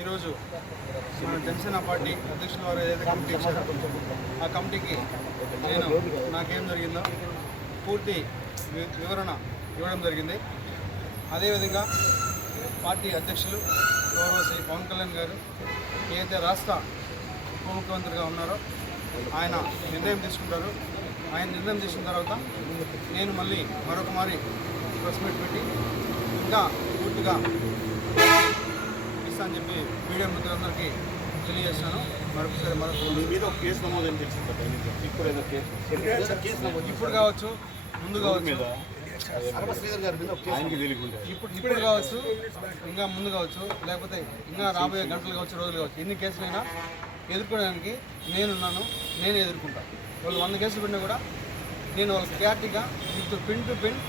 ఈరోజు మన జనసేన పార్టీ అధ్యక్షుల వారు ఏదైతే కమిటీ ఇచ్చారో ఆ కమిటీకి నేను నాకేం జరిగిందో పూర్తి వివరణ ఇవ్వడం జరిగింది. అదేవిధంగా పార్టీ అధ్యక్షులు గౌరవ శ్రీ పవన్ కళ్యాణ్ గారు ఏదైతే రాష్ట్ర ఉప ముఖ్యమంత్రిగా ఉన్నారో ఆయన నిర్ణయం తీసుకుంటారు. ఆయన నిర్ణయం తీసుకున్న తర్వాత నేను మళ్ళీ మరొక మారి ప్రెస్ మీట్ పెట్టి ఇంకా పూర్తిగా ఇస్తా అని చెప్పి మీడియా మిత్రులందరికీ తెలియజేస్తాను. మరొకసారి ఇప్పుడు కావచ్చు, ముందు కావచ్చు, ఇప్పుడు కావచ్చు, ఇంకా ముందు కావచ్చు, లేకపోతే ఇంకా రాబోయే గంటలు కావచ్చు, రోజులు కావచ్చు, ఎన్ని కేసులైనా ఎదుర్కోవడానికి నేనున్నాను. నేనే ఎదుర్కొంటాను. వాళ్ళు 100 కేసులు పెట్టినా కూడా నేను వాళ్ళకి క్లారిటీగా విత్ పిన్ టు పిన్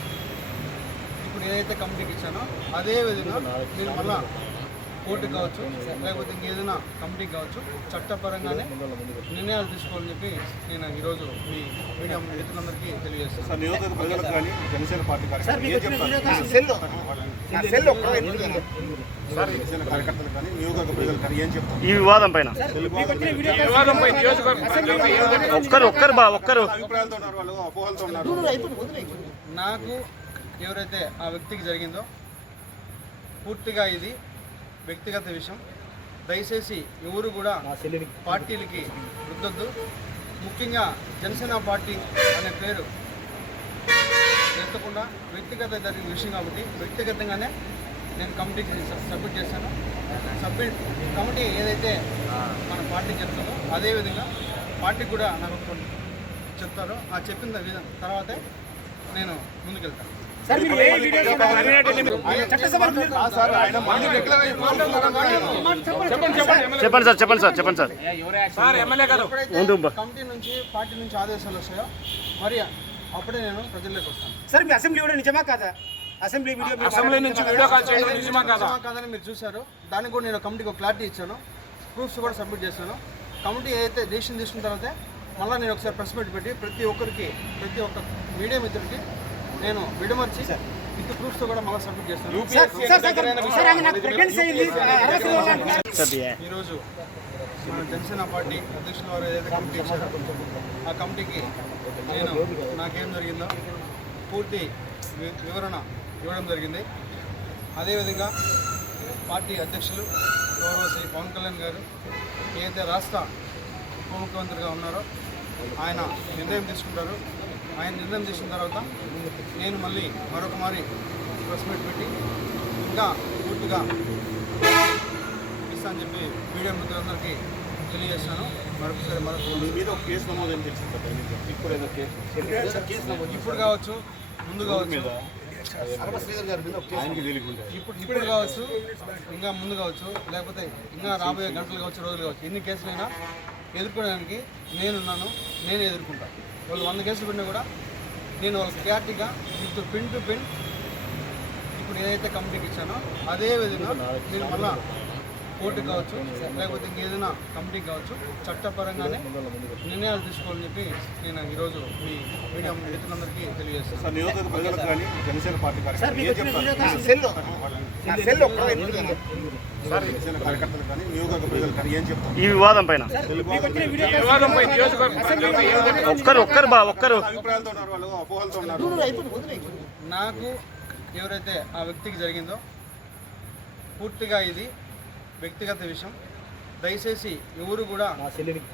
ఇప్పుడు ఏదైతే కమిటీకి ఇచ్చానో అదే విధంగా నేను మళ్ళా కోర్టుకు కావచ్చు, లేకపోతే ఇంకేదైనా కమిటీకి కావచ్చు, చట్టపరంగానే నిర్ణయాలు తీసుకోవాలని చెప్పి నేను ఈరోజు మీ మీడియా మిత్రులందరికీ తెలియజేస్తాను. ఈ వివాదం పైన నాకు ఎవరైతే ఆ వ్యక్తికి జరిగిందో పూర్తిగా ఇది వ్యక్తిగత విషయం. దయచేసి ఎవరు కూడా పార్టీలకి రుద్దొద్దు. ముఖ్యంగా జనసేన పార్టీ అనే పేరు ఎత్తకుండా వ్యక్తిగత జరిగిన విషయం కాబట్టి వ్యక్తిగతంగానే నేను కమిటీకి సబ్మిట్ చేశాను. కమిటీ ఏదైతే మన పార్టీ చెప్తుందో అదేవిధంగా పార్టీ కూడా నాకు కొన్ని చెప్తారో ఆ చెప్పిన విధం తర్వాతే నేను ముందుకెళ్తాను. చెప్పండి సార్. కమిటీ నుంచి పార్టీ నుంచి ఆదేశాలు వస్తాయో మరి అప్పుడే నేను ప్రజల్లోకి వస్తాను. సార్ మీ అసెంబ్లీ వీడియో నిజమా కాదా? అసెంబ్లీ నుంచి వీడియో కాల్ చేయడం నిజమా కాదని మీరు చూశారు. దానికి కూడా నేను కమిటీకి ఒక క్లారిటీ ఇచ్చాను. ప్రూఫ్స్ కూడా సబ్మిట్ చేశాను. కమిటీ ఏదైతే డెసిషన్ తీసుకున్న తర్వాత మళ్ళీ నేను ఒకసారి ప్రెస్ మీట్ పెట్టి ప్రతి ఒక్క మీడియా మిత్రుడికి నేను విడమర్చి విత్ ప్రూఫ్స్ కూడా మళ్ళీ సబ్మిట్ చేస్తాను. ఈరోజు మన జనసేన పార్టీ అధ్యక్షుల వారు ఏదైతే కమిటీ ఇచ్చారో ఆ కమిటీకి నేను నాకేం జరిగిందో పూర్తి వివరణ ఇవ్వడం జరిగింది. అదేవిధంగా పార్టీ అధ్యక్షులు గౌరవ శ్రీ పవన్ కళ్యాణ్ గారు ఏదైతే రాష్ట్ర ఉప ముఖ్యమంత్రిగా ఉన్నారో ఆయన నిర్ణయం తీసుకుంటారు. ఆయన నిర్ణయం తీసుకున్న తర్వాత నేను మళ్ళీ మరొక మారి ప్రెస్ మీట్ పెట్టి ఇంకా పూర్తిగా ఇస్తా అని చెప్పి మీడియా మిత్రులందరికీ తెలియజేస్తాను. మరొకసారి ఇప్పుడు కావచ్చు, ముందు కావచ్చు, ఇప్పుడు కావచ్చు, ఇంకా ముందు కావచ్చు, లేకపోతే ఇంకా రాబోయే గంటలు కావచ్చు, రోజులు కావచ్చు, ఎన్ని కేసులైనా ఎదుర్కోవడానికి నేనున్నాను. నేనే ఎదుర్కొంటాను. వాళ్ళు 100 కేసులు పెట్టినా కూడా నేను వాళ్ళకి క్లారిటీగా విత్ పిన్ టు పిన్ ఇప్పుడు ఏదైతే కమిటీకి ఇచ్చానో అదే విధంగా నేను మళ్ళా కోర్టుకు కావచ్చు, లేకపోతే ఇంకేదైనా కమిటీకి కావచ్చు, చట్టపరంగానే నిర్ణయాలు తీసుకోవాలని చెప్పి నేను ఈరోజు మీ మీడియా మిత్రులందరికీ తెలియజేస్తాను. ఈ వివాదం పైన నాకు ఎవరైతే ఆ వ్యక్తికి జరిగిందో పూర్తిగా ఇది వ్యక్తిగత విషయం. దయచేసి ఎవరు కూడా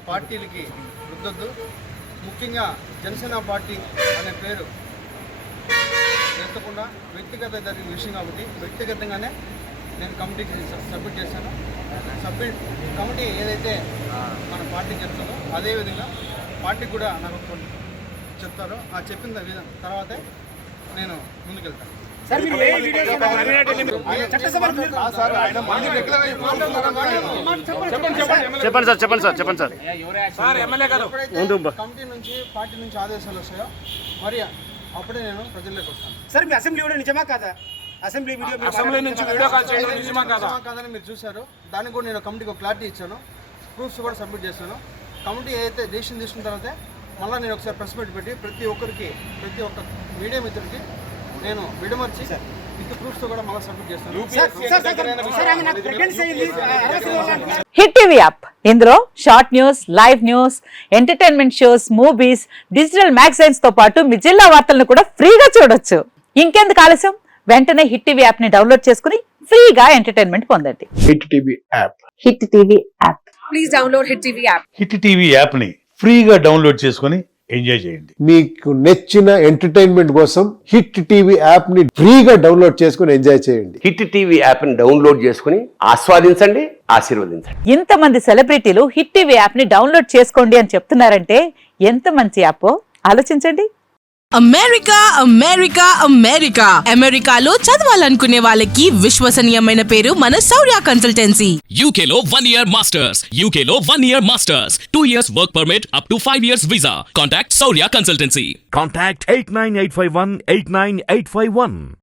పార్టీలకి రుద్దొద్దు. ముఖ్యంగా జనసేన పార్టీ అనే పేరు ఎత్తకుండా వ్యక్తిగత జరిగిన విషయం కాబట్టి వ్యక్తిగతంగానే నేను కమిటీకి సబ్మిట్ చేశాను. కమిటీ ఏదైతే మన పార్టీ చెప్తుందో అదేవిధంగా పార్టీ కూడా నాకు కొన్ని చెప్తారో ఆ చెప్పిన విధం తర్వాతే నేను ముందుకెళ్తాను. చెప్పండి సార్. కమిటీ నుంచి పార్టీ నుంచి ఆదేశాలు వస్తాయో మరి అప్పుడే నేను ప్రజల్లోకి వస్తాను. సార్ మీ అసెంబ్లీ వీడియో నిజమా కాదా? అసెంబ్లీ నుంచి వీడియో కాల్ చేయడం నిజమా కాదని మీరు చూశారు. దానికి కూడా నేను కమిటీకి ఒక క్లారిటీ ఇచ్చాను. ప్రూఫ్స్ కూడా సబ్మిట్ చేశాను. కమిటీ ఏదైతే డెసిషన్ తీసుకున్న తర్వాత మళ్ళీ నేను ఒకసారి ప్రెస్ మీట్ పెట్టి ప్రతి ఒక్క మీడియా మిత్రుడికి నేను విడమర్చి విత్ ప్రూఫ్స్తో కూడా మళ్ళీ సబ్మిట్ చేస్తాను. సార్ ఆమె నాకు ప్రెగ్నెన్సీ అయింది అరెస్ట్ చేయాలంటున్నారు. హిట్ టీవీ యాప్ ఇందులో short news, live news, entertainment shows, movies, digital magazines తో పాటు మీ జిల్లా వార్తలను కూడా ఫ్రీగా చూడొచ్చు. ఇంకెందుకు ఆలస్యం, వెంటనే హిట్ టీవీ యాప్ ని డౌన్లోడ్ చేసుకుని ఫ్రీగా ఎంటర్టైన్మెంట్ పొందండి. Hit TV app. Hit TV app. Please download Hit TV app. Hit TV యాప్ని ఫ్రీగా డౌన్లోడ్ చేసుకొని ఎంజాయ్ చేయండి. మీకు నచ్చిన ఎంటర్టైన్మెంట్ కోసం హిట్ టీవీ యాప్ ని ఫ్రీగా డౌన్లోడ్ చేసుకుని ఎంజాయ్ చేయండి. హిట్ టీవీ యాప్ని డౌన్లోడ్ చేసుకుని ఆస్వాదించండి, ఆశీర్వదించండి. ఇంతమంది సెలబ్రిటీలు హిట్ టీవీ యాప్ ని డౌన్లోడ్ చేసుకోండి అని చెప్తున్నారంటే ఎంత మంచి యాప్ ఆలోచించండి. అమెరికా అమెరికా అమెరికా అమెరికాలో చదవాలనుకునే వాళ్ళకి విశ్వసనీయమైన పేరు మన శౌర్య కన్సల్టెన్సీ. UK లో 1 year masters. UK లో 1 year masters. 2 years work permit up to 5 years visa. Contact Saurya Consultancy. Contact 89851 89851.